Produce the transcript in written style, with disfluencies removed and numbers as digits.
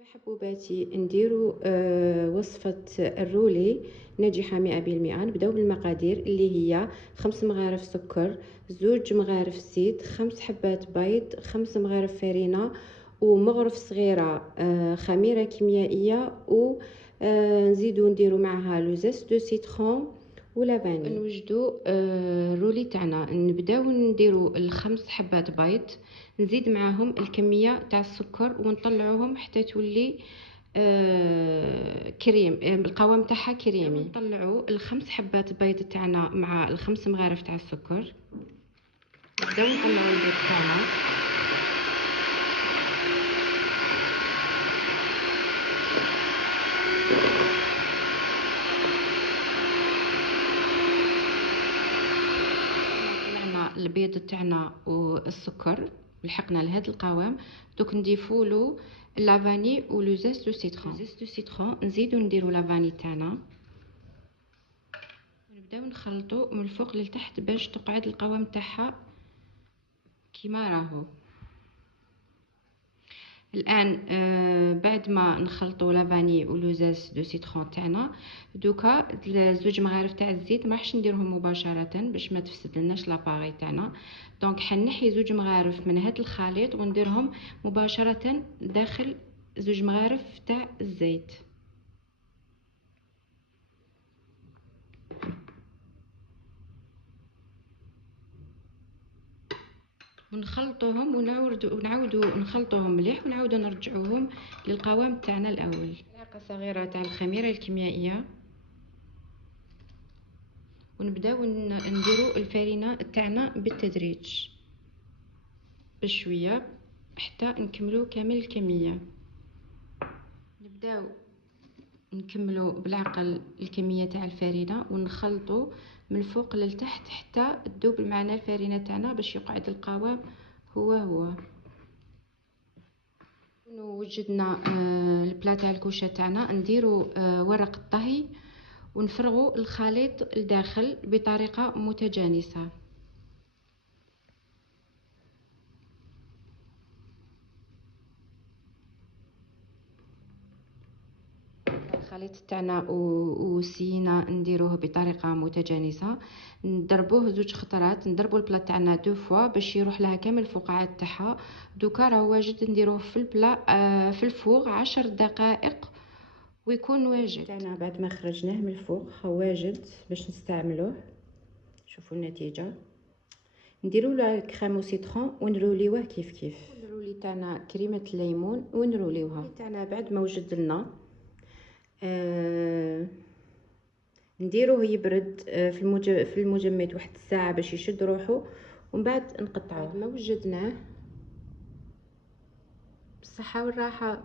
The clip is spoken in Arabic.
بحبوباتي نديرو وصفة الرولي ناجحة 100%. نبداو بالمقادير اللي هي 5 مغارف سكر، 2 مغارف زيت، 5 حبات بيض، 5 مغارف فرينة، ومغرف صغيرة خميرة كيميائية، و نزيدو نديرو معها لو زيت دو سيترون ولافاني. نوجدو الرولي تاعنا. نبداو نديرو ال5 حبات بيض، نزيد معاهم الكميه تاع السكر ونطلعوهم حتى تولي كريم، القوام تاعها كريمي. نطلعوا ال5 حبات بيض تاعنا مع ال5 مغارف تاع السكر. نبداو نطلعوا البيض تاعنا. طلعنا البيض تاعنا والسكر لحقنا لهذا القوام. دوك نضيفوا له لافاني ولو زيت دو سيترون. نزيدو نديرو لافاني تاعنا، نبداو نخلطو من الفوق للتحت باش تقعد القوام تاعها كيما راهو الان. بعد ما نخلطو لافاني ولو زيت دو سيترون تاعنا، دوكا 2 مغارف تاع الزيت ما راحش نديرهم مباشره باش ما تفسدلناش لاباري تاعنا. دونك حنحي 2 مغارف من هذا الخليط ونديرهم مباشره داخل 2 مغارف تاع الزيت. ونخلطوهم ونعاودو نخلطوهم مليح ونعاودو نرجعوهم للقوام تاعنا الاول. معلقه صغيره تاع الخميره الكيميائيه، ونبداو نديرو الفرينه تاعنا بالتدريج بشويه حتى نكملو كامل الكميه. نبداو نكملو بالعقل الكميه تاع الفرينه ونخلطو من الفوق للتحت حتى تذوب معنا الفرينه تاعنا باش يقعد القوام هو. وجدنا البلا تاع الكوشه تاعنا، نديرو ورق الطهي ونفرغوا الخليط لداخل بطريقه متجانسه. الخليط تاعنا وسينا نديروه بطريقه متجانسه. نضربوه 2 خطرات، نضربوا البلا تاعنا 2 فوا باش يروح لها كامل الفقاعات تاعها. دوكا راه واجد نديروه في البلا في الفوغ 10 دقائق ويكون واجد تاعنا. بعد ما خرجناه من الفوغ واجد باش نستعملوه. شوفوا النتيجه. نديروا له كريم وسيترون ونروليوه كيف الرولي تاعنا كريمه الليمون ونروليوها تاعنا. بعد ما وجد لنا نديروه يبرد في المجمد 1 ساعه باش يشد روحه، ومن بعد نقطعوه. بعد ما وجدناه بالصحه والراحه.